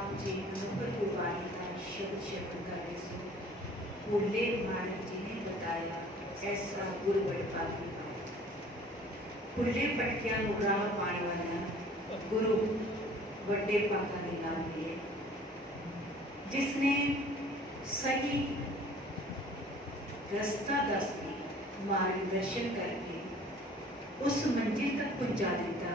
राम जी, अनुकूल कुमारी का शब्द श्रवण करने से पूर्ले मानक जी ने बताया, ऐसा गुरु बड़पागी पाया पूर्ले पटकिया अनुग्राह पाने वाला गुरु बड़े पाका के नाम लिए, जिसने सही रास्ता दस के मार्गदर्शन करके उस मंजिल तक पहुँचा देता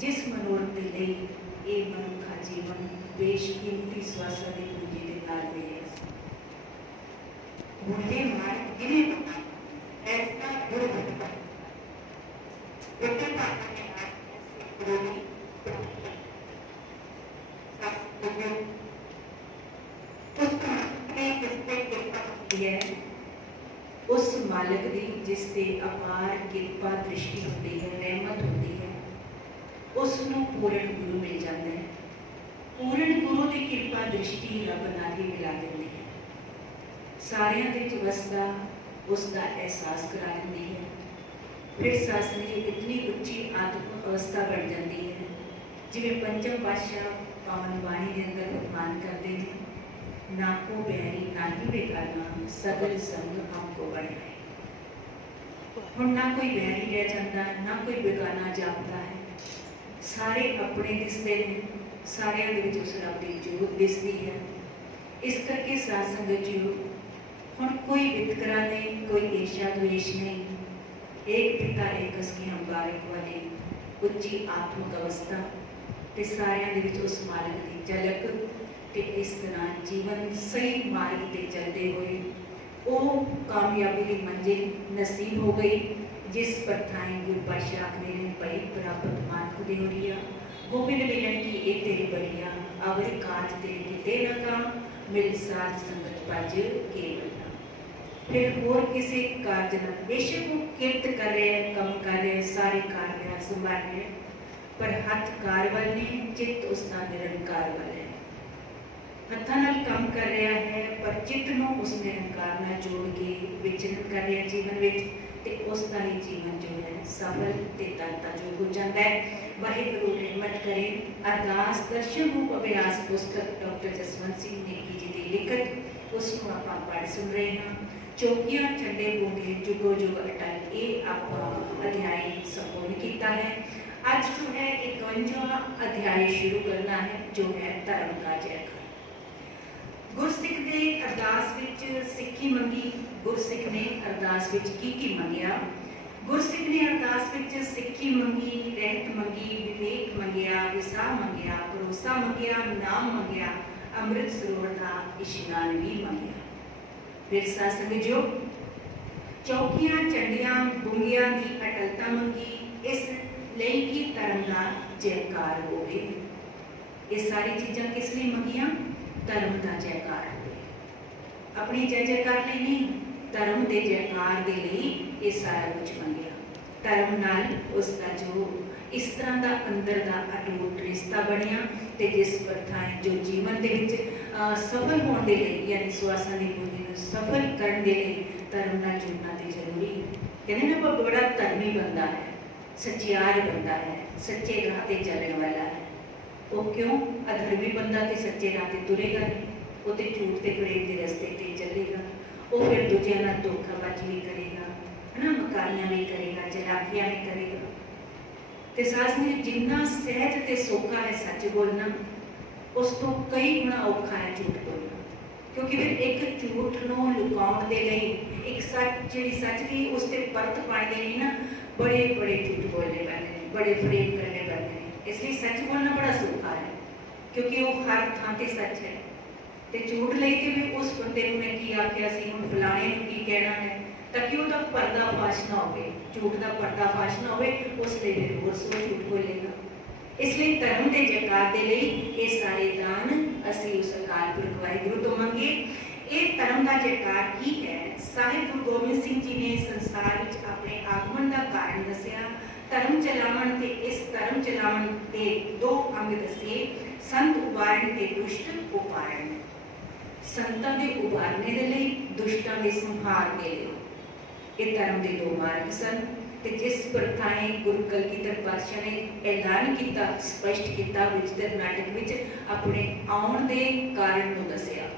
जिस मनोरथ के लिए ਜਿਸ ਮਨੋਰਥ ਦੇ ਲਈ ਇਹ ਮਨੁੱਖਾ ਜੀਵਨ ਬੇਸ਼ਕੀਮਤੀ ਸਵਾਸਾਂ ਦੀ ਪੂੰਜੀ ਦੇ ਨਾਲ ਮਿਲਿਆ ਸੀ ਮੁੰਡੇ ਮਾਰ ਜਿਹਨੇ ਐਸਾ ਗੁਰੂ ਬਤਾ ਉੱਤੇ ਪਾਪਾ ਨੇ ਆਪ ਗੁਰੂ ਦੀ ਸਭ ਕੁਝ ਉਸ ਨੇ ਕਿਸ ਤੇ ਕਿਰਪਾ ਕੀਤੀ ਹੈ ਉਸ ਮਾਲਕ ਦੀ ਜਿਸ ਤੇ ਅਪਾਰ ਕਿਰਪਾ ਦ੍ਰਿਸ਼ਟੀ ਹੁੰਦੀ ਹੈ ਰਹਿਮਤ ਹੁੰਦੀ ਹੈ ਉਸ ਨੂੰ ਪੂਰਨ ਗੁਰੂ ਮਿਲ ਜਾਂਦਾ ਹੈ ਪੂਰਨ ਗੁਰੂ ਦੀ ਕਿਰਪਾ ਦ੍ਰਿਸ਼ਟੀ ਰੱਬ ਨਾਲ ਹੀ ਮਿਲਾ ਦਿੰਦੀ ਹੈ ਸਾਰਿਆਂ ਦੇ ਵਿੱਚ ਵਸਦਾ ਉਸ ਦਾ ਅਹਿਸਾਸ ਕਰਾ ਦਿੰਦੀ ਹੈ ਫਿਰ ਸਾਸਨੀ ਇਤਨੀ ਉੱਚੀ ਆਤਮਿਕ ਅਵਸਥਾ ਬਣ ਜਾਂਦੀ ਹੈ ਜਿਵੇਂ ਪੰਚਮ ਪਾਤਸ਼ਾਹ ਪਾਵਨ ਬਾਣੀ ਦੇ ਅੰਦਰ ਵਰਤਮਾਨ ਕਰਦੇ ਨੇ ਨਾ ਕੋ ਬੈਰੀ ਨਾ ਹੀ ਬੇਗਾਨਾ ਸਗਲ ਸੰਗ ਆਪਕੋ ਬਣਾਏ ਹੁਣ ਨਾ ਕੋਈ ਬੈਰੀ ਰਹਿ ਜਾਂਦਾ ਹੈ, ਨਾ ਕੋਈ ਬੇਗਾਨਾ ਜਾਪਦਾ ਹੈ ਸਾਰੇ ਆਪਣੇ ਦਿਸਦੇ ਨੇ ਸਾਰਿਆਂ ਦੇ ਵਿੱਚ ਉਸ ਰੱਬ ਦੀ ਜੋਤ ਦਿਸਦੀ ਹੈ ਇਸ ਕਰਕੇ ਸਾਧ ਸੰਗਤ ਜੀਓ ਹੁਣ ਕੋਈ ਵਿਤਕਰਾ ਨਹੀਂ ਕੋਈ ਈਰਸ਼ਾ ਦਵੇਸ਼ ਨਹੀਂ ਇੱਕ ਪਿਤਾ ਇੱਕ ਅਸਕੀ ਹਮ ਬਾਰਕ ਵਾਲੇ ਉੱਚੀ ਆਤਮਿਕ ਅਵਸਥਾ ਤੇ ਸਾਰਿਆਂ ਦੇ ਵਿੱਚ ਉਸ ਮਾਲਕ ਦੀ ਝਲਕ ਤੇ ਇਸ ਤਰ੍ਹਾਂ ਜੀਵਨ ਸਹੀ ਮਾਰਗ ਤੇ ਚੱਲਦੇ ਹੋਏ ਉਹ ਕਾਮਯਾਬੀ ਦੀ ਮੰਜ਼ਿਲ ਨਸੀਬ ਹੋ ਗਈ ਜਿਸ ਪਰ ਥਾਈ ਗੁਰ ਪਾਸ਼ਾ ਆਖਦੇ ਨੇ ਪਈ ਪ੍ਰਾਪਤ ਮਾਨ ਖੁਦੇ ਹੋ ਰਿਆ ਗੋਬਿੰਦ ਮਿਲਣ ਕੀ ਇਹ ਤੇਰੀ ਬੜੀਆ ਅਵਰ ਕਾਜ ਤੇਰੇ ਕਿਤੇ ਨਾ ਕਾ ਮਿਲ ਸਾਜ ਸੰਗਤ ਪਜ ਕੇ ਬਣਾ ਫਿਰ ਹੋਰ ਕਿਸੇ ਕਾਰਜ ਨਾਲ ਬੇਸ਼ੱਕ ਉਹ ਕਿਰਤ ਕਰ ਰਿਹਾ ਹੈ ਕੰਮ ਕਰ ਰਿਹਾ ਹੈ ਸਾਰੇ ਕਰ ਰਿਹਾ ਸੰਭਾਲ ਰਿਹਾ ਹੈ, ਪਰ ਹੱਥ ਕਾਰ ਵੱਲ ਨਹੀਂ ਚਿੱਤ ਉਸ ਦਾ ਨਿਰੰਕਾਰ ਵੱਲ ਹੈ ਹੱਥਾਂ ਨਾਲ ਕੰਮ ਕਰ ਰਿਹਾ ਹੈ ਪਰ ਚਿੱਤ ਨੂੰ ਉਸ ਨਿਰੰਕਾਰ ਨਾਲ ਜੋੜ ਕੇ ਵਿਚਰਨ ਕਰ ਰਿਹਾ ਜੀਵਨ ਵਿੱਚ ਤੇ ਉਸ ਦਾ ਹੀ ਜੀਵਨ ਜੋ ਹੈ ਸਫਲ ਤੇ ਤਰਤਾ ਜੋ ਹੋ ਜਾਂਦਾ ਹੈ ਵਾਹਿਗੁਰੂ ਰਹਿਮਤ ਕਰੇ ਅਰਦਾਸ ਦਰਸ਼ਨ ਰੂਪ ਅਭਿਆਸ ਪੁਸਤਕ ਡਾਕਟਰ ਜਸਵੰਤ ਸਿੰਘ ਨੇਕੀ ਜੀ ਦੀ ਲਿਖਤ ਉਸ ਨੂੰ ਆਪਾਂ ਪੜ੍ਹ ਸੁਣ ਰਹੇ ਹਾਂ ਚੌਕੀਆਂ ਝੰਡੇ ਬੋਗੇ ਜੁਗੋ ਜੁਗ ਅਟਲ ਇਹ ਆਪਾਂ ਅਧਿਆਇ ਸੰਪੂਰਨ ਕੀਤਾ ਹੈ ਅੱਜ ਜੋ ਹੈ 51ਵਾਂ ਅਧਿਆਇ ਸ਼ੁਰੂ ਕਰਨਾ ਹੈ ਜੋ ਹੈ ਧਰਮ ਦਾ ਜੈਕਾਰ ਗੁਰਸਿੱਖ ਦੇ ਅਰਦਾਸ ਵਿੱਚ ਸਿੱਖੀ ਮੰਗੀ, ਗੁਰਸਿੱਖ ਨੇ ਅਰਦਾਸ ਵਿੱਚ ਕੀ ਕੀ ਮੰਗਿਆ? ਗੁਰਸਿੱਖ ਨੇ ਅਰਦਾਸ ਵਿੱਚ ਸਿੱਖੀ ਮੰਗੀ, ਰਹਿਤ ਮੰਗੀ, ਵਿਵੇਕ ਮੰਗਿਆ, ਵਿਸਾਹ ਮੰਗਿਆ, ਭਰੋਸਾ ਮੰਗਿਆ, ਨਾਮ ਮੰਗਿਆ, ਅੰਮ੍ਰਿਤ ਸਰੋਵਰ ਦਾ ਇਸ਼ਨਾਨ ਵੀ ਮੰਗਿਆ। ਫਿਰ ਸਾਸੰਗ ਜੋ ਚੌਕੀਆਂ ਚੰਡੀਆਂ ਬੁੰਗੀਆਂ ਦੀ ਅਟਲਤਾ ਮੰਗੀ, ਇਸ ਲਈ ਕਿ ਧਰਮ ਦਾ ਜੈਕਾਰ ਹੋਵੇ ਇਹ ਸਾਰੀ ਚੀਜ਼ਾਂ ਕਿਸ ਲਈ ਮੰਗੀਆਂ? ਧਰਮ ਦਾ ਜੈਕਾਰ ਹੋਵੇ ਆਪਣੀ ਜੈ ਜੈਕਾਰ ਲਈ ਨਹੀਂ, ਧਰਮ ਦੇ ਜੈਕਾਰ ਦੇ ਲਈ ਇਹ ਸਾਰਾ ਕੁਝ ਮੰਗਿਆ। ਧਰਮ ਨਾਲ ਉਸ ਦਾ ਜੋ ਇਸ ਤਰ੍ਹਾਂ ਦਾ ਅੰਦਰ ਦਾ ਅਟੁੱਟ ਰਿਸ਼ਤਾ ਬਣਿਆ ਤੇ ਜਿਸ ਪ੍ਰਥਾਏ ਜੋ ਜੀਵਨ ਦੇ ਵਿੱਚ ਸਫਲ ਹੋਣ ਦੇ ਲਈ ਯਾਨੀ ਸੁਆਸਾਂ ਦੀ ਪੂਰੀ ਨੂੰ ਸਫਲ ਕਰਨ ਦੇ ਲਈ ਧਰਮ ਨਾਲ ਜੁੜਨਾ ਤੇ ਜ਼ਰੂਰੀ ਹੈ। ਕਹਿੰਦੇ ਨਾ ਬੜਾ ਧਰਮੀ ਬੰਦਾ ਹੈ, ਸੱਚਿਆਰ ਬੰਦਾ ਹੈ, ਸੱਚੇ ਰਾਹ ਤੇ ਚੱਲਣ ਵਾਲਾ ਹੈ। ਉਹ ਕਿਉਂ ਅਧਰਮੀ ਬੰਦਾ ਤੇ ਸੱਚੇ ਰਾਹ ਤੇ ਤੁਰੇਗਾ ਨਹੀਂ ਉਹ ਤੇ ਝੂਠ ਤੇ ਫਰੇਬ ਦੇ ਰਸਤੇ ਤੇ ਚੱਲੇਗਾ ਉਹ ਫਿਰ ਦੂਜਿਆਂ ਨਾਲ ਧੋਖਾਬਾਜ਼ੀ ਵੀ ਕਰੇਗਾ ਹਨਾ ਮਕਾਰੀਆਂ ਵੀ ਕਰੇਗਾ ਚਲਾਕੀਆਂ ਵੀ ਕਰੇਗਾ ਤੇ ਸਾਸ ਨੇ ਜਿੰਨਾ ਸਹਿਜ ਤੇ ਸੌਖਾ ਹੈ ਸੱਚ ਬੋਲਣਾ ਉਸ ਤੋਂ ਕਈ ਗੁਣਾ ਔਖਾ ਹੈ ਝੂਠ ਬੋਲਣਾ ਕਿਉਂਕਿ ਫਿਰ ਇੱਕ ਝੂਠ ਨੂੰ ਲੁਕਾਉਣ ਦੇ ਲਈ ਇੱਕ ਸੱਚ ਜਿਹੜੀ ਸੱਚ ਦੀ ਉਸ ਤੇ ਪਰਤ ਪਾਉਣ ਦੇ ਲਈ ਨਾ ਬੜੇ ਬੜੇ ਝੂਠ ਬੋਲਣੇ ਪੈਂਦੇ ਨੇ ਬੜੇ ਫਰੇਬ ਕਰਨੇ ਪੈਂਦੇ ਨੇ ਇਸ ਲਈ ਸੱਚ ਬੋਲਣਾ ਬੜਾ ਸੌਖਾ ਹੈ ਕਿਉਂਕਿ ਉਹ ਹਰ ਥਾਂ ਤੇ ਸੱਚ ਹੈ ਤੇ ਝੂਠ ਲਈ ਤੇ ਵੀ ਉਸ ਬੰਦੇ ਨੂੰ ਮੈਂ ਕੀ ਆਖਿਆ ਸੀ ਹੁਣ ਫਲਾਣੇ ਨੂੰ ਕੀ ਕਹਿਣਾ ਹੈ ਤਾਂ ਕਿ ਉਹਦਾ ਪਰਦਾ ਫਾਸ਼ ਨਾ ਹੋਵੇ ਝੂਠ ਦਾ ਪਰਦਾ ਫਾਸ਼ ਨਾ ਹੋਵੇ ਉਸ ਲਈ ਫਿਰ ਹੋਰ ਸੋ ਝੂਠ ਬੋਲੇਗਾ ਇਸ ਲਈ ਧਰਮ ਦੇ ਜਕਾਰ ਦੇ ਲਈ ਇਹ ਸਾਰੇ ਦਾਨ ਅਸੀਂ ਉਸ ਅਕਾਲ ਪੁਰਖ ਵਾਹਿਗੁਰੂ ਤੋਂ ਮੰਗੇ ਇਹ ਧਰਮ ਦਾ ਜਕਾਰ ਕੀ ਹੈ ਸਾਹਿਬ ਗੁਰੂ ਗੋਬਿੰਦ ਸਿੰਘ ਜੀ ਨੇ ਸੰਸਾਰ ਵਿੱਚ ਆਪਣੇ ਆਗਮਨ ਦਾ ਕਾਰਨ ਦੱਸਿਆ ਧਰਮ ਚਲਾਵਣ ਤੇ ਇਸ ਧਰਮ ਚਲਾਵਣ ਦੇ ਦੋ ਅੰਗ ਦੱਸੇ ਸੰਤ ਉਬਾਰਨ ਤੇ ਦੁਸ਼ਟ ਉਪਾਰਨ। ਸੰਤਾਂ ਦੇ ਉਬਾਰਨੇ ਦੇ ਲਈ ਦੁਸ਼ਟਾਂ ਦੇ ਸੰਹਾਰ ਦੇ ਲਈ ਇਹ ਧਰਮ ਦੇ ਦੋ ਮਾਰਗ ਸਨ ਤੇ ਜਿਸ ਪ੍ਰਥਾਏ ਗੁਰੂ ਕਲਗੀਧਰ ਪਾਤਸ਼ਾਹ ਨੇ ਐਲਾਨ ਕੀਤਾ, ਸਪਸ਼ਟ ਕੀਤਾ ਵਿਚਦਰ ਨਾਟਕ ਵਿੱਚ ਆਪਣੇ ਆਉਣ ਦੇ ਕਾਰਨ ਨੂੰ ਦੱਸਿਆ।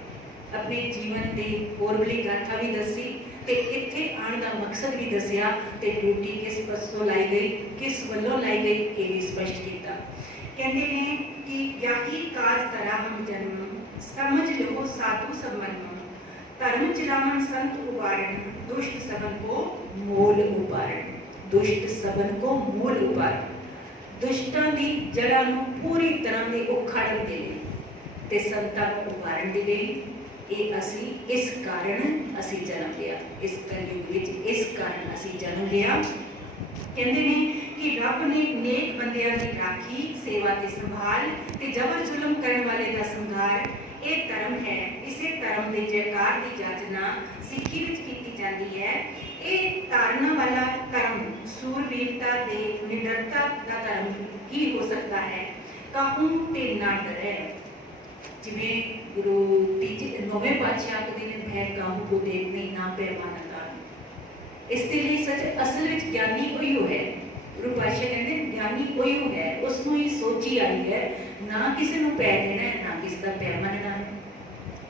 ਆਪਣੇ ਜੀਵਨ ਦੀ ਹੋਰਬਲੀ ਗਾਥਾ ਵੀ ਦੱਸੀ ਤੇ ਇੱਥੇ ਆਉਣ ਦਾ ਮਕਸਦ ਵੀ ਦੱਸਿਆ ਤੇ ਡਿਊਟੀ ਕਿਸ ਪਾਸੋਂ ਲਾਈ ਗਈ ਕਿਸ ਵੱਲੋਂ ਲਾਈ ਗਈ ਇਹ ਵੀ ਸਪਸ਼ਟ ਕੀਤਾ ਕਹਿੰਦੇ ਨੇ ਕਿ ਯਾਹੀ ਕਾਜ ਤਰਾ ਹਮ ਜਨਮ ਸਮਝ ਲੋ ਸਾਧੂ ਸੰਬੰਧ ਧਰਮ ਚਲਾਵਣ ਸੰਤ ਉਬਾਰਨ ਦੁਸ਼ਟ ਸਬਨ ਕੋ ਮੂਲ ਉਬਾਰਨ ਦੁਸ਼ਟ ਸਬਨ ਕੋ ਮੂਲ ਉਬਾਰਨ ਦੁਸ਼ਟਾਂ ਦੀ ਜੜ੍ਹਾਂ ਨੂੰ ਪੂਰੀ ਤਰ੍ਹਾਂ ਦੇ ਉਖਾੜਨ ਦੇ ਲਈ ਤੇ ਸੰਤਾਂ ਨੂੰ ਉਬਾਰਨ ਦੇ ਲਈ ਇਹ ਅਸੀਂ ਇਸ ਕਾਰਨ ਅਸੀਂ ਜਨਮ ਲਿਆ। ਇਸ ਕਲਯੁਗ ਵਿੱਚ ਇਸ ਕਾਰਨ ਅਸੀਂ ਜਨਮ ਲਿਆ। ਕਹਿੰਦੇ ਨੇ ਕਿ ਰੱਬ ਨੇ ਨੇਕ ਬੰਦਿਆਂ ਦੀ ਰਾਖੀ, ਸੇਵਾ ਤੇ ਸੰਭਾਲ ਤੇ ਜ਼ਬਰ ਜ਼ੁਲਮ ਕਰਨ ਵਾਲੇ ਦਾ ਸੰਘਾਰ, ਇਹ ਧਰਮ ਹੈ। ਇਸੇ ਧਰਮ ਦੇ ਜੈਕਾਰ ਦੀ ਜਾਚਨਾ ਸਿੱਖੀ ਵਿੱਚ ਕੀਤੀ ਜਾਂਦੀ ਹੈ। ਇਹ ਧਾਰਨਾ ਵਾਲਾ ਧਰਮ ਸੂਰਬੀਰਤਾ ਦੇ ਨਿਡਰਤਾ ਦਾ ਧਰਮ ਹੀ ਹੋ ਸਕਦਾ ਹੈ। ਕਾਹੂ ਤੇ ਨਾ ਡਰੇ ਜਿਵੇਂ ਗੁਰੂ ਤੀਜੇ ਨੌਵੇਂ ਪਾਤਸ਼ਾਹ ਕਦੇ ਨੇ ਭੈ ਕਾਹੂ ਕੋ ਦੇਖ ਨਹੀਂ ਨਾ ਪੈਮਾਨਤਾ ਇਸ ਦੇ ਲਈ ਸੱਚ ਅਸਲ ਵਿੱਚ ਗਿਆਨੀ ਉਹੀ ਹੋ ਹੈ ਗੁਰੂ ਪਾਤਸ਼ਾਹ ਕਹਿੰਦੇ ਗਿਆਨੀ ਉਹੀ ਹੋ ਹੈ ਉਸ ਨੂੰ ਹੀ ਸੋਚੀ ਆਈ ਹੈ ਨਾ ਕਿਸੇ ਨੂੰ ਪੈ ਦੇਣਾ ਹੈ ਨਾ ਕਿਸੇ ਦਾ ਪੈ ਮੰਨਣਾ ਹੈ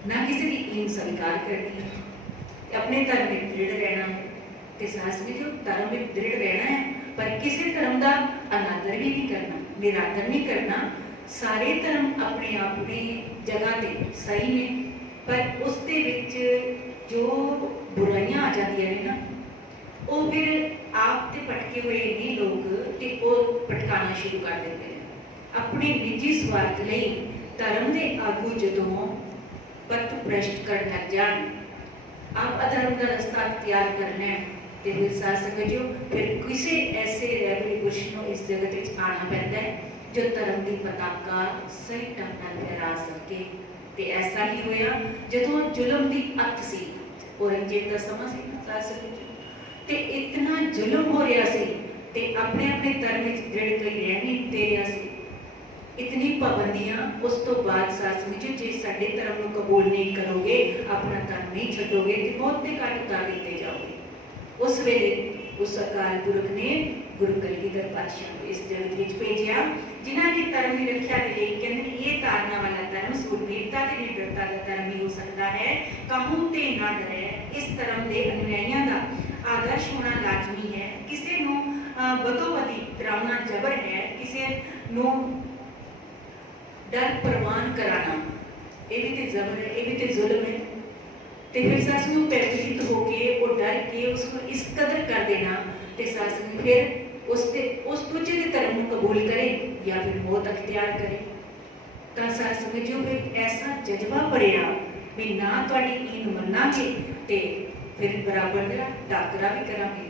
ਨਾ ਕਿਸੇ ਦੀ ਈਨ ਸਵੀਕਾਰ ਕਰਨੀ ਹੈ ਤੇ ਆਪਣੇ ਧਰਮ ਵਿੱਚ ਦ੍ਰਿੜ ਰਹਿਣਾ ਹੈ ਤੇ ਸਾਸ ਵਿੱਚ ਜੋ ਧਰਮ ਵਿੱਚ ਦ੍ਰਿੜ ਰਹਿਣਾ ਹੈ ਪਰ ਕਿਸੇ ਧਰਮ ਦਾ ਅਨਾਦਰ ਵੀ ਨਹੀਂ ਕਰਨਾ ਨਿਰਾਦਰ ਨਹੀਂ ਕਰਨਾ ਸਾਰੇ ਧਰਮ ਆਪਣੇ ਆਪਣੇ ਜਗ੍ਹਾ ਤੇ ਸਹੀ ਨੇ ਪਰ ਉਸ ਦੇ ਵਿੱਚ ਜੋ ਬੁਰਾਈਆਂ ਆ ਜਾਂਦੀਆਂ ਨੇ ਨਾ, ਉਹ ਫਿਰ ਆਪ ਤੇ ਭਟਕੇ ਹੋਏ ਨੇ ਲੋਕ ਤੇ ਉਹ ਭਟਕਾਣਾ ਸ਼ੁਰੂ ਕਰ ਦਿੰਦੇ ਨੇ। ਆਪਣੇ ਨਿੱਜੀ ਸਵਾਰਥ ਲਈ ਧਰਮ ਦੇ ਆਗੂ ਜਦੋਂ ਪਤ ਭ੍ਰਸ਼ਟ ਕਰਨ ਲੱਗ ਜਾਣ, ਆਪ ਅਧਰਮ ਦਾ ਰਸਤਾ ਤਿਆਰ ਕਰਨਾ ਹੈ ਤੇ ਫਿਰ ਸਾਧ ਸੰਗਤ ਜੋ ਫਿਰ ਕਿਸੇ ਐਸੇ ਰੈਵਰੀ ਨੂੰ ਇਸ ਜਗਤ ਵਿੱਚ ਆਣਾ ਪੈਂਦਾ ਹੈ ਜੋ ਧਰਮ ਦੀ ਪਤਾਕਾ ਸਹੀ ਢੰਗ ਨਾਲ ਲਹਿਰਾ ਸਕੇ ਤੇ ਐਸਾ ਹੀ ਹੋਇਆ ਜਦੋਂ ਜ਼ੁਲਮ ਦੀ ਅੱਤ ਸੀ। ਔਰੰਗਜ਼ੇਬ ਦਾ ਸਮਾਂ ਸੀ ਨਾ ਸਾਧ ਸੰਗਤ ਜੀ ਤੇ ਇਤਨਾ ਜ਼ੁਲਮ ਹੋ ਰਿਹਾ ਸੀ ਤੇ ਆਪਣੇ ਆਪਣੇ ਧਰਮ ਵਿੱਚ ਦ੍ਰਿੜ ਕੇ ਰਹਿ ਨਹੀਂ ਦੇ ਰਿਹਾ ਸੀ। ਇਤਨੀ ਪਾਬੰਦੀਆਂ ਉਸ ਤੋਂ ਬਾਅਦ ਸਾਧ ਸੰਗਤ ਜੇ ਸਾਡੇ ਧਰਮ ਨੂੰ ਕਬੂਲ ਨਹੀਂ ਕਰੋਗੇ, ਆਪਣਾ ਧਰਮ ਨਹੀਂ ਛੱਡੋਗੇ ਤੇ ਮੌਤ ਦੇ ਘਾਟ ਉਤਾਰ ਦਿੱਤੇ ਜਾਓਗੇ। ਉਸ ਵੇਲੇ ਉਸ ਅਕਾਲ ਪੁਰਖ ਨੇ ਗੁਰੂ ਕਲਗੀਧਰ ਪਾਤਸ਼ਾਹ ਨੂੰ ਇਸ ਜਗਤ ਵਿੱਚ ਭੇਜਿਆ ਜਿਨ੍ਹਾਂ ਨੇ ਧਰਮ ਦੀ ਰੱਖਿਆ ਦੇ ਲਈ ਕਹਿੰਦੇ ਨੇ ਇਹ ਤਾਰਨਾ ਵਾਲਾ ਧਰਮ ਸੂਰਬੀਰਤਾ ਤੇ ਨਿਡਰਤਾ ਦਾ ਧਰਮ ਹੀ ਹੋ ਸਕਦਾ ਹੈ ਕਹੂੰ ਤੇ ਨਾ ਡਰੇ ਇਸ ਧਰਮ ਦੇ ਅਨੁਯਾਈਆਂ ਦਾ ਆਦਰਸ਼ ਹੋਣਾ ਲਾਜ਼ਮੀ ਹੈ ਕਿਸੇ ਨੂੰ ਅਹ, ਬਦੋਬਦੀ ਡਰਾਉਣਾ ਜ਼ਬਰ ਹੈ ਕਿਸੇ ਨੂੰ ਡਰ ਪ੍ਰਵਾਨ ਕਰਾਣਾ ਇਹ ਵੀ ਤੇ ਜ਼ਬਰ ਹੈ ਇਹ ਵੀ ਤੇ ਜ਼ੁਲਮ ਹੈ ਤੇ ਫਿਰ ਸੱਸ ਨੂੰ ਪ੍ਰੇਰਿਤ ਹੋ ਕੇ, ਉਹ ਡਰ ਕੇ ਉਸ ਨੂੰ ਇਸ ਕਦਰ ਕਰ ਦੇਣਾ ਤੇ ਸੱਸ ਨੂੰ ਫਿਰ ਉਸ ਤੇ, ਉਸ ਦੂਜੇ ਦੇ ਧਰਮ ਨੂੰ ਕਬੂਲ ਕਰੇ ਜਾਂ ਫਿਰ ਮੌਤ ਅਖਤਿਆਰ ਕਰੇ। ਤਾਂ ਸੱਸ ਸਮਝੋ ਫਿਰ ਐਸਾ ਜਜ਼ਬਾ ਪੜਿਆ ਵੀ ਨਾ ਤੁਹਾਡੀ ਈਨ ਮੰਨਾਂਗੇ ਤੇ ਫਿਰ ਬਰਾਬਰ ਦਾ ਟਾਕਰਾ ਵੀ ਕਰਾਂਗੇ।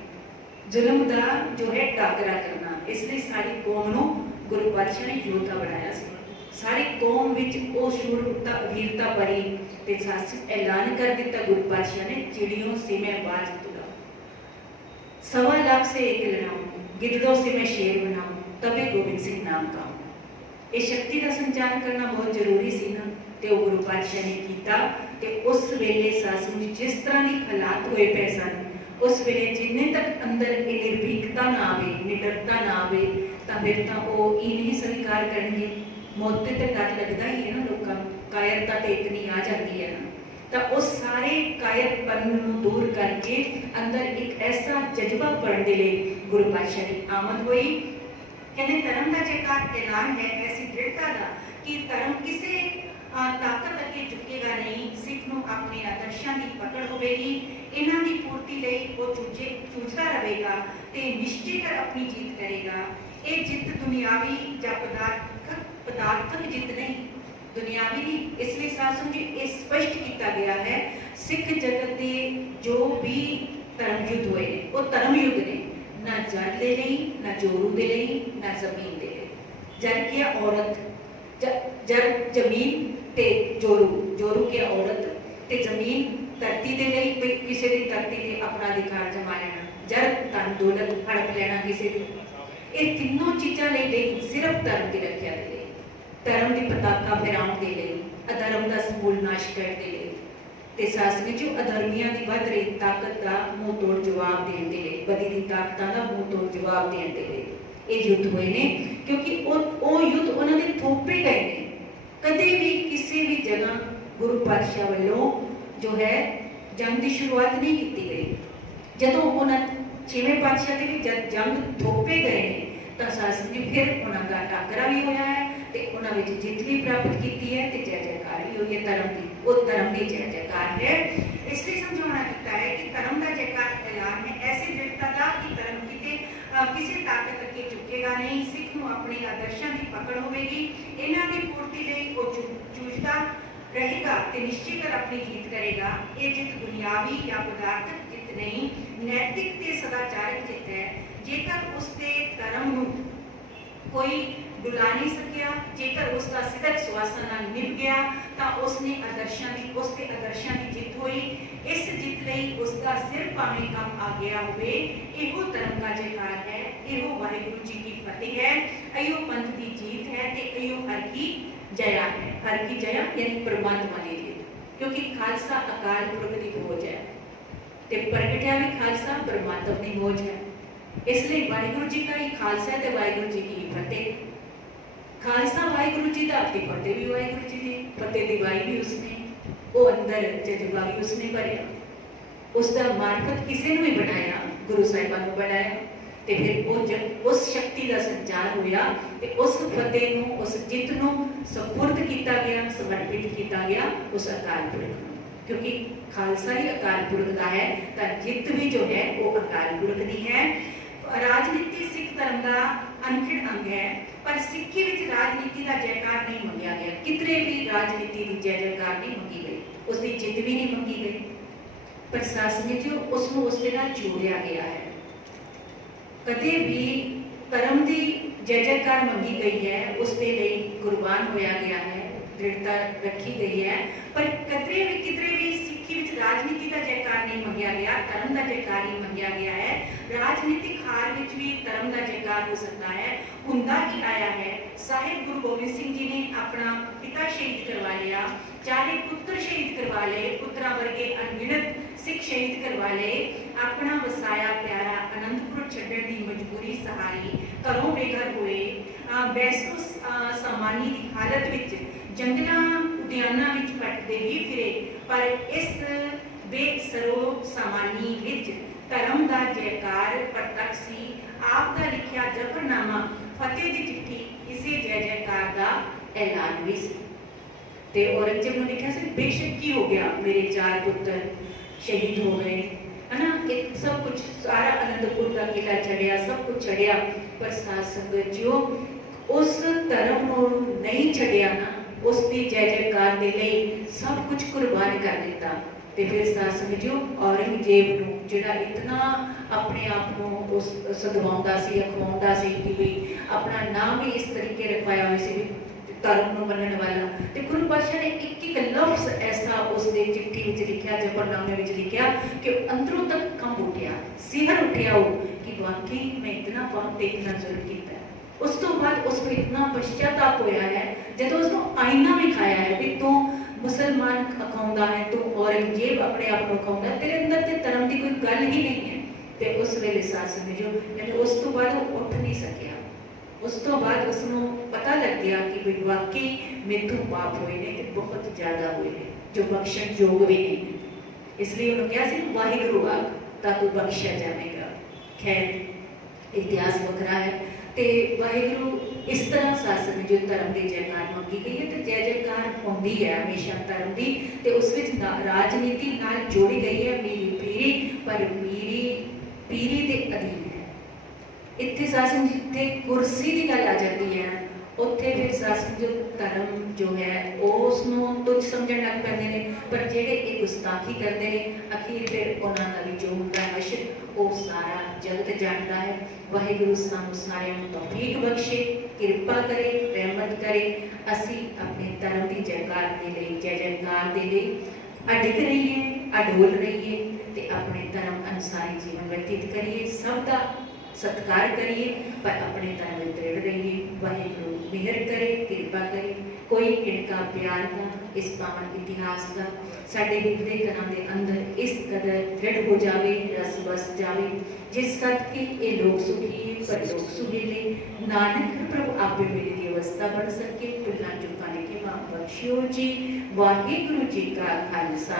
ਜ਼ੁਲਮ ਦਾ ਜੋ ਹੈ, ਟਾਕਰਾ ਕਰਨਾ। ਇਸ ਲਈ ਸਾਰੀ ਕੌਮ ਨੂੰ ਗੁਰੂ ਪਾਤਸ਼ਾਹ ਨੇ ਯੋਧਾ ਬਣਾਇਆ ਸੀ। ਸਾਰੀ ਕੌਮ ਵਿੱਚ ਉਹ ਸ਼ੂਰਮਤਾ ਵੀਰਤਾ ਭਰੀ ਤੇ ਸਾਸ ਐਲਾਨ ਕਰ ਦਿੱਤਾ ਗੁਰੂ ਪਾਤਸ਼ਾਹ ਨੇ ਚਿੜੀਆਂ ਸੇ ਮੈਂ ਬਾਜ ਤੁਲਾ ਸਵਾ ਲੱਖ ਸੇ ਇੱਕ ਲੜਾਉਂ ਗਿੱਦੜੋਂ ਸੇ ਮੈਂ ਸ਼ੇਰ ਬਣਾਉਂ, ਤਬੇ ਗੋਬਿੰਦ ਸਿੰਘ ਨਾਮ ਕਾਉਂ। ਇਹ ਸ਼ਕਤੀ ਦਾ ਸੰਚਾਰ ਕਰਨਾ ਬਹੁਤ ਜ਼ਰੂਰੀ ਸੀ ਨਾ, ਤੇ ਉਹ ਗੁਰੂ ਪਾਤਸ਼ਾਹ ਨੇ ਕੀਤਾ ਤੇ ਉਸ ਵੇਲੇ ਸਾਸੂ ਜੀ ਜਿਸ ਤਰ੍ਹਾਂ ਦੀ ਹਾਲਾਤ ਹੋਏ ਪਏ ਸਨ, ਉਸ ਵੇਲੇ ਜਿੰਨੇ ਤੱਕ ਅੰਦਰ ਇਹ ਨਿਰਭੀਕਤਾ ਨਾ ਆਵੇ, ਨਿਡਰਤਾ ਨਾ ਆਵੇ, ਤਾਂ ਫਿਰ ਤਾਂ ਉਹ ਇਹ ਨਹੀਂ ਸਵੀਕਾਰ ਕਰਨਗੇ। ਮੌਤ ਤੇ ਤਾਂ ਲੱਗਦਾ ਹੀ ਹੈ ਨਾ ਲੋਕਾਂ ਨੂੰ ਕਾਇਰਤਾ ਤੇ ਆ ਜਾਂਦੀ ਹੈ ਨਾ। ਤਾਂ ਉਹ ਸਾਰੇ ਕਾਇਰਪਨ ਨੂੰ ਦੂਰ ਕਰਕੇ ਅੰਦਰ ਇੱਕ ਐਸਾ ਜਜ਼ਬਾ ਭਰਨ ਦੇ ਲਈ ਗੁਰੂ ਪਾਤਸ਼ਾਹ ਦੀ ਆਮਦ ਹੋਈ। ਕਹਿੰਦੇ ਧਰਮ ਦਾ ਜੇਕਰ ਐਲਾਨ ਹੈ, ਐਸੀ ਦ੍ਰਿੜਤਾ ਦਾ ਕਿ ਧਰਮ ਕਿਸੇ ਤਾਕਤ ਅੱਗੇ ਝੁਕੇਗਾ ਨਹੀਂ, ਸਿੱਖ ਨੂੰ ਆਪਣੇ ਆਦਰਸ਼ਾਂ ਦੀ ਪਕੜ ਹੋਵੇਗੀ, ਇਹਨਾਂ ਦੀ ਪੂਰਤੀ ਲਈ ਉਹ ਚੂਝੇ ਚੂਝਦਾ ਰਹੇਗਾ ਤੇ ਨਿਸ਼ਚੇ ਕਰ ਆਪਣੀ ਜਿੱਤ ਕਰੇਗਾ। ਇਹ ਜਿੱਤ ਦੁਨਿਆਵੀ ਜਾਂ ਪਦਾਰਥ ਪਦਾਰਥਕ ਜਿੱਤ ਨਹੀਂ ਦੁਨਿਆਵੀ ਨਹੀਂ ਇਸ ਲਈ ਸਾਸੂ ਜੀ ਇਹ ਸਪਸ਼ਟ ਕੀਤਾ ਗਿਆ ਹੈ ਸਿੱਖ ਜਗਤ ਦੇ ਜੋ ਵੀ ਧਰਮ ਯੁੱਧ ਹੋਏ ਨੇ ਉਹ ਧਰਮ ਯੁੱਧ ਨੇ ਨਾ ਜੜ ਦੇ ਲਈ ਨਾ ਜੋਰੂ ਦੇ ਲਈ ਨਾ ਜ਼ਮੀਨ ਦੇ ਲਈ ਜੜ ਕੀ ਹੈ ਔਰਤ ਜ- ਜੜ ਜ਼ਮੀਨ ਤੇ ਜੋਰੂ ਜੋਰੂ ਕੀ ਹੈ ਔਰਤ ਤੇ ਜ਼ਮੀਨ ਧਰਤੀ ਦੇ ਲਈ ਵੀ ਕਿਸੇ ਦੀ ਧਰਤੀ ਤੇ ਆਪਣਾ ਅਧਿਕਾਰ ਜਮਾ ਲੈਣਾ ਜੜ ਧਨ ਦੌਲਤ ਹੜਪ ਲੈਣਾ ਕਿਸੇ ਦੀ ਇਹ ਤਿੰਨੋਂ ਚੀਜ਼ਾਂ ਲਈ ਨਹੀਂ ਸਿਰਫ ਧਰਮ ਦੀ ਪਤਾਕਾ ਫਹਿਰਾਉਣ ਦੇ ਲਈ, ਅਧਰਮ ਦਾ ਸਮੂਲ ਨਾਸ਼ ਕਰਨ ਦੇ ਲਈ ਤੇ ਸਾਸਨੀ ਜੋ ਅਧਰਮੀਆਂ ਦੀ ਵੱਧ ਰਹੀ ਤਾਕਤ ਦਾ ਮੂੰਹ ਤੋੜ ਜਵਾਬ ਦੇਣ ਦੇ ਲਈ ਬਦੀ ਦੀ ਤਾਕਤਾਂ ਦਾ ਮੂੰਹ ਤੋੜ ਜਵਾਬ ਦੇਣ ਦੇ ਲਈ। ਇਹ ਯੁੱਧ ਹੋਏ ਨੇ, ਕਿਉਂਕਿ ਉਹ ਉਹ ਯੁੱਧ ਉਹਨਾਂ ਦੇ ਥੋਪੇ ਗਏ ਨੇ। ਕਦੇ ਵੀ ਕਿਸੇ ਵੀ ਜਗ੍ਹਾ ਗੁਰੂ ਪਾਤਸ਼ਾਹ ਵੱਲੋਂ ਜੋ ਹੈ, ਜੰਗ ਦੀ ਸ਼ੁਰੂਆਤ ਨਹੀਂ ਕੀਤੀ ਗਈ। ਜਦੋਂ ਉਹਨਾਂ ਛੇਵੇਂ ਪਾਤਸ਼ਾਹ ਦੇ ਵੀ ਜਦ ਜੰਗ ਥੋਪੇ ਗਏ ਨੇ, ਤਾਂ ਸਾਸਨ ਜੀ ਫਿਰ ਉਹਨਾਂ ਦਾ ਟਾਕਰਾ ਵੀ ਹੋਇਆ ਹੈ ਤੇ ਉਹਨਾਂ ਵਿੱਚ ਜਿੱਤ ਵੀ ਪ੍ਰਾਪਤ ਕੀਤੀ ਹੈ ਤੇ ਜੈ ਜੈਕਾਰ ਵੀ ਹੋਈ ਹੈ ਧਰਮ ਦੀ ਉਹ ਧਰਮ ਦੀ ਜੈ ਜੈਕਾਰ ਹੈ ਇਸ ਲਈ ਸਮਝਾਉਣਾ ਕੀਤਾ ਹੈ ਕਿ ਧਰਮ ਦਾ ਜੈਕਾਰ ਐਲਾਨ ਹੈ ਐਸੀ ਦ੍ਰਿੜਤਾ ਦਾ ਕਿ ਧਰਮ ਕਿਤੇ ਅਹ, ਕਿਸੇ ਤਾਕਤ ਅੱਗੇ ਝੁਕੇਗਾ ਨਹੀਂ ਸਿੱਖ ਨੂੰ ਆਪਣੇ ਆਦਰਸ਼ਾਂ ਦੀ ਪਕੜ ਹੋਵੇਗੀ ਇਹਨਾਂ ਦੀ ਪੂਰਤੀ ਲਈ ਉਹ ਜੂ- ਜੂਝਦਾ ਰਹੇਗਾ ਤੇ ਨਿਸ਼ਚਿਤ ਕਰ ਆਪਣੀ ਜੀਤ ਕਰੇਗਾ ਇਹ ਜਿੱਤ ਦੁਨਿਆਵੀ ਜਾਂ ਪਦਾਰਥਕ ਜਿੱਤ ਨਹੀਂ ਨੈਤਿਕ ਤੇ ਸਦਾਚਾਰਕ ਜਿੱਤ ਹੈ ਜੇਕਰ ਉਸ ਦੇ ਧਰਮ ਨੂੰ ਕੋਈ ਡੁਲਾ ਨਹੀਂ ਸਕਿਆ ਜੇਕਰ ਉਸ ਦਾ ਸਿੱਧਕ ਸਵਾਸਾਂ ਨਾਲ ਨਿਭ ਗਿਆ ਤਾਂ ਉਸ ਨੇ ਆਦਰਸ਼ਾਂ ਦੀ ਉਸ ਦੇ ਆਦਰਸ਼ਾਂ ਦੀ ਜਿੱਤ ਹੋਈ ਇਸ ਜਿੱਤ ਲਈ ਉਸ ਦਾ ਸਿਰ ਭਾਵੇਂ ਕੰਮ ਆ ਗਿਆ ਹੋਵੇ ਇਹੋ ਧਰਮ ਦਾ ਜੈਕਾਰ ਹੈ ਇਹੋ ਵਾਹਿਗੁਰੂ ਜੀ ਕੀ ਫਤਿਹ ਹੈ ਇਹੋ ਪੰਥ ਦੀ ਜੀਤ ਹੈ ਤੇ ਇਹੋ ਹਰ ਕੀ ਜਇਆ ਹੈ ਹਰ ਕੀ ਜਇਆ ਯਾਨੀ ਪਰਮਾਤਮਾ ਦੀ ਜਿੱਤ ਕਿਉਂਕਿ ਖਾਲਸਾ ਅਕਾਲ ਪੁਰਖ ਦੀ ਖੋਜ ਹੈ ਤੇ ਪ੍ਰਗਟਿਆ ਵੀ ਖਾਲਸਾ ਪਰਮਾਤਮਾ ਦੀ ਖੋਜ ਹੈ ਇਸ ਲਈ ਵਾਹਿਗੁਰੂ ਜੀ ਦਾ ਹੀ ਖਾਲਸਾ ਹੈ ਤੇ ਵਾਹਿਗੁਰੂ ਜੀ ਕੀ ਫਤਿਹ ਖਾਲਸਾ ਵਾਹਿਗੁਰੂ ਜੀ ਦਾ ਤੇ ਫਤਿਹ ਵੀ ਵਾਹਿਗੁਰੂ ਜੀ ਦੀ ਫਤਿਹ ਦੀ ਵਾਈ ਵੀ ਉਸਨੇ ਉਹ ਅੰਦਰ ਜਜ਼ਬਾ ਵੀ ਉਸਨੇ ਭਰਿਆ ਉਸ ਦਾ ਮਾਰਫਤ ਕਿਸੇ ਨੂੰ ਵੀ ਬਣਾਇਆ ਗੁਰੂ ਸਾਹਿਬਾਨ ਨੂੰ ਬਣਾਇਆ ਤੇ ਫਿਰ ਉਹ ਜਦ ਉਸ ਸ਼ਕਤੀ ਦਾ ਸੰਚਾਰ ਹੋਇਆ ਤੇ ਉਸ ਫਤਿਹ ਨੂੰ ਉਸ ਜਿੱਤ ਨੂੰ ਸਪੁਰਦ ਕੀਤਾ ਗਿਆ ਸਮਰਪਿਤ ਕੀਤਾ ਗਿਆ ਉਸ ਅਕਾਲ ਪੁਰਖ ਨੂੰ ਕਿਉਂਕਿ ਖਾਲਸਾ ਹੀ ਅਕਾਲ ਪੁਰਖ ਦਾ ਹੈ ਤਾਂ ਜਿੱਤ ਵੀ ਜੋ ਹੈ ਉਹ ਅਕਾਲ ਪੁਰਖ ਦੀ ਹੈ ਰਾਜਨੀਤੀ ਸਿੱਖ ਧਰਮ ਦਾ ਅਨਖਿੜ ਅੰਗ ਹੈ ਪਰ ਸਿੱਖੀ ਵਿੱਚ ਰਾਜਨੀਤੀ ਦਾ ਜੈਕਾਰ ਨਹੀਂ ਮੰਗਿਆ ਗਿਆ। ਕਿਧਰੇ ਵੀ ਰਾਜਨੀਤੀ ਦੀ ਜੈ ਜੈਕਾਰ ਨਹੀਂ ਮੰਗੀ ਗਈ। ਉਸ ਦੀ ਜਿੱਤ ਵੀ ਨਹੀਂ ਮੰਗੀ ਗਈ। ਪਰ ਸਾਸਨੇ ਉਸ ਨੂੰ ਉਸ ਦੇ ਨਾਲ ਜੋੜਿਆ ਗਿਆ ਹੈ। ਕਦੇ ਵੀ ਧਰਮ ਦੀ ਜੈ ਜੈਕਾਰ ਮੰਗੀ ਗਈ ਹੈ ਉਸ ਦੇ ਲਈ ਕੁਰਬਾਨ ਹੋਇਆ ਗਿਆ ਹੈ, ਦ੍ਰਿੜਤਾ ਰੱਖੀ ਗਈ ਹੈ। ਪਰ ਕਦੇ ਵੀ ਕਿਧਰੇ ਵੀ ਸਿੱਖੀ ਵਿੱਚ ਰਾਜਨੀਤੀ ਦਾ ਜੈਕਾਰ ਨਹੀਂ ਮੰਗਿਆ ਗਿਆ, ਧਰਮ ਦਾ ਜੈਕਾਰ ਹੀ ਮੰਗਿਆ ਗਿਆ ਹੈ। ਰਾਜਨੀਤਿਕ ਹਾਰ ਵਿੱਚ ਵੀ ਧਰਮ ਦਾ ਜੈਕਾਰ ਹੋ ਸਕਦਾ ਹੈ। ਹੁੰਦਾ ਹੀ ਆਇਆ ਹੈ? ਸਾਹਿਬ ਗੁਰੂ ਗੋਬਿੰਦ ਸਿੰਘ ਜੀ ਨੇ ਆਪਣਾ ਪਿਤਾ ਸ਼ਹੀਦ ਕਰਵਾ ਲਿਆ, ਚਾਰੇ ਪੁੱਤਰ ਸ਼ਹੀਦ ਕਰਵਾ ਲਏ, ਪੁੱਤਰਾਂ ਵਰਗੇ ਅਣਗਿਣਤ ਸਿੱਖ ਸ਼ਹੀਦ ਕਰਵਾ ਲਏ। ਆਪਣਾ ਵਸਾਇਆ ਪਿਆਰਾ ਅਨੰਦਪੁਰ ਛੱਡਣ ਦੀ ਮਜਬੂਰੀ ਸਹਾਰੀ ਘਰੋਂ ਬੇਘਰ ਹੋਏ। ਬੈਸੋ, ਅਹ ਦੀ ਹਾਲਤ ਵਿੱਚ ਜੰਗਲਾਂ ਉਦਿਆਨਾਂ ਵਿੱਚ ਭਟਕਦੇ ਵੀ ਫਿਰੇ, ਪਰ ਇਸ ਬੇਸਰੋ ਸਾਮਾਨੀ ਵਿੱਚ ਧਰਮ ਦਾ ਜੈਕਾਰ ਪ੍ਰਤੱਖ ਸੀ। ਆਪ ਦਾ ਲਿਖਿਆ ਜਫਰਨਾਮਾ ਫਤਿਹ ਦੀ ਚਿੱਠੀ, ਇਸੇ ਜੈ ਜੈਕਾਰ ਦਾ ਐਲਾਨ ਵੀ ਸੀ। ਤੇ ਔਰੰਗਜ਼ੇਬ ਨੂੰ ਲਿਖਿਆ ਸੀ, ਬੇਸ਼ੱਕ ਕੀ ਹੋ ਗਿਆ? ਮੇਰੇ ਚਾਰ ਪੁੱਤਰ ਸ਼ਹੀਦ ਹੋ ਗਏ। ਹਨਾ? ਇਹ ਸਭ ਕੁਝ ਸਾਰਾ ਅਨੰਦਪੁਰ ਦਾ ਕਿਲਾ ਚੜਿਆ ਸਭ ਕੁਝ ਚੜਿਆ ਪਰ ਸਾਧ ਸੰਗਤ ਜਿਓ ਉਸ ਧਰਮ ਨੂੰ ਨਹੀਂ ਛੱਡਿਆ ਨਾ ਉਸ ਦੀ ਜੈ ਜੈਕਾਰ ਦੇ ਲਈ ਸਭ ਕੁਝ ਕੁਰਬਾਨ ਕਰ ਦਿੱਤਾ। ਤੇ ਫਿਰ ਸਾਧ ਸੰਗਤ ਔਰੰਗਜ਼ੇਬ ਨੂੰ ਜਿਹੜਾ ਇਤਨਾ ਆਪਣੇ ਆਪ ਨੂੰ ਉਸ ਸਦਵਾਉਂਦਾ ਸੀ, ਅਖਵਾਉਂਦਾ ਸੀ ਕਿ ਵੀ ਆਪਣਾ ਨਾਮ ਹੀ ਇਸ ਤਰੀਕੇ ਰਖਵਾਇਆ ਹੋਇਆ ਸੀ ਵੀ ਧਰਮ ਨੂੰ ਮੰਨਣ ਵਾਲਾ। ਤੇ ਗੁਰੂ ਪਾਤਸ਼ਾਹ ਨੇ ਇੱਕ ਇੱਕ ਲਫ਼ਜ਼ ਐਸਾ ਉਸ ਦੇ ਚਿੱਠੀ ਵਿੱਚ ਲਿਖਿਆ ਜਫਰਨਾਮੇ ਵਿੱਚ ਲਿਖਿਆ ਕਿ ਅੰਦਰੋਂ ਤੱਕ ਕੰਬ ਉੱਠਿਆ, ਸਿਹਰ ਉੱਠਿਆ ਉਹ ਕਿ ਵਾਕਈ ਮੈਂ ਇਤਨਾ ਪਾਪ ਦੇਖਣਾ ਜ਼ਰੂਰ ਕੀਤਾ। ਉਸ ਤੋਂ ਬਾਅਦ ਉਸ ਨੂੰ ਇਤਨਾ ਪਛਤਾਪ ਹੋਇਆ ਹੈ ਜਦੋਂ ਉਸ ਨੂੰ ਆਇਨਾ ਵਿਖਾਇਆ ਹੈ ਵੀ ਤੂੰ ਮੁਸਲਮਾਨ ਅਖਾਉਂਦਾ ਹੈ ਤੂੰ ਔਰੰਗਜ਼ੇਬ ਆਪਣੇ ਆਪ ਨੂੰ ਅਖਾਉਂਦਾ ਹੈ, ਤੇਰੇ ਅੰਦਰ ਤੇ ਧਰਮ ਦੀ ਕੋਈ ਗੱਲ ਹੀ ਨਹੀਂ ਹੈ ਤੇ ਉਸ ਵੇਲੇ ਸਾਧ ਸਮਝੋ ਕਹਿੰਦੇ ਉਸ ਤੋਂ ਬਾਅਦ ਉਹ ਉੱਠ ਨਹੀਂ ਸਕਿਆ ਉਸ ਤੋਂ ਬਾਅਦ ਉਸ ਨੂੰ ਪਤਾ ਲੱਗ ਗਿਆ ਕਿ ਵੀ ਵਾਕਈ ਮੇਥੋਂ ਪਾਪ ਹੋਏ ਨੇ ਤੇ ਬਹੁਤ ਜ਼ਿਆਦਾ ਹੋਏ ਨੇ ਜੋ ਬਖਸ਼ਣ ਯੋਗ ਵੀ ਨਹੀਂ ਨੇ ਇਸ ਲਈ ਉਹਨੂੰ ਕਿਹਾ ਸੀ ਵਾਹਿਗੁਰੂ ਆਖ ਤਾਂ ਤੂੰ ਬਖਸ਼ਿਆ ਜਾਵੇਗਾ ਖੈਰ ਇਤਿਹਾਸ ਵੱਖਰਾ ਹੈ ਤੇ ਵਾਹਿਗੁਰੂ ਇਸ ਤਰ੍ਹਾਂ ਸਾਸਨ ਜੋ ਧਰਮ ਦੇ ਜੈਕਾਰ ਮੰਗੀ ਗਈ ਹੈ ਤੇ ਜੈ ਜੈਕਾਰ ਹੁੰਦੀ ਹੈ, ਹਮੇਸ਼ਾ ਧਰਮ ਦੀ ਤੇ ਉਸ ਵਿੱਚ ਰਾਜਨੀਤੀ ਨਾਲ ਜੋੜੀ ਗਈ ਹੈ, ਮੇਰੀ ਪੀਰੀ, ਪਰ ਮੇਰੀ ਪੀਰੀ ਦੇ ਅਧੀਨ ਹੈ। ਇੱਥੇ ਸਾਸਨ ਜਿੱਥੇ ਕੁਰਸੀ ਉੱਥੇ ਫਿਰ ਸਾਸਨ ਜੋ ਧਰਮ ਜੋ ਹੈ ਉਸ ਨੂੰ ਤੁੱਛ ਸਮਝਣ ਲੱਗ ਪੈਂਦੇ ਨੇ, ਪਰ ਜਿਹੜੇ ਇਹ ਗੁਸਤਾਖੀ ਕਰਦੇ ਨੇ, ਅਖੀਰ ਫਿਰ ਉਹਨਾਂ ਦਾ ਵੀ ਜੋ ਹੁੰਦਾ ਹੈ ਉਹ ਸਾਰਾ ਜਗਤ ਜਾਣਦਾ ਹੈ। ਵਾਹਿਗੁਰੂ ਸਾਨੂੰ ਸਾਰਿਆਂ ਨੂੰ ਤੌਫੀਕ ਬਖਸ਼ੇ, ਕਿਰਪਾ ਕਰੇ, ਰਹਿਮਤ ਕਰੇ। ਅਸੀਂ ਆਪਣੇ ਧਰਮ ਦੀ ਜੈਕਾਰ ਦੇ ਲਈ, ਜੈ ਜੈਕਾਰ ਦੇ ਲਈ ਅਡਿਗ ਰਹੀਏ, ਅਡੋਲ ਰਹੀਏ ਤੇ ਆਪਣੇ ਧਰਮ ਅਨੁਸਾਰੀ ਜੀਵਨ ਬਤੀਤ ਕਰੀਏ। ਸਭ ਦਾ ਸਤਿਕਾਰ ਕਰੀਏ ਪਰ ਆਪਣੇ ਧਰਮ ਵਿੱਚ ਦ੍ਰਿੜ ਰਹੀਏ ਵਾਹਿਗੁਰੂ ਮਿਹਰ ਕਰੇ ਕਿਰਪਾ ਕਰੇ ਕੋਈ ਕਿਣਕਾ ਪਿਆਰ ਦਾ ਇਸ ਪਾਵਨ ਇਤਿਹਾਸ ਦਾ ਸਾਡੇ ਹਿਰਦੇ ਘਰਾਂ ਦੇ ਅੰਦਰ ਇਸ ਕਦਰ ਦ੍ਰਿੜ ਹੋ ਜਾਵੇ ਰਸ ਵਸ ਜਾਵੇ ਜਿਸ ਸਦਕੇ ਇਹ ਲੋਕ ਸੁਖੀ ਪਰ ਲੋਕ ਸੁਹੇਲੇ ਨਾਨਕ ਪ੍ਰਭੂ ਆਪੇ ਮਿਲੇ ਦੀ ਅਵਸਥਾ ਬਣ ਸਕੇ ਪੁੱਲਾਂ ਚੁੱਕਾਂ ਕੇ ਮਾਂ ਬਖਸ਼ਿਓ ਜੀ ਵਾਹਿਗੁਰੂ ਜੀ ਕਾ ਖਾਲਸਾ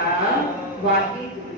ਵਾਹਿਗੁਰੂ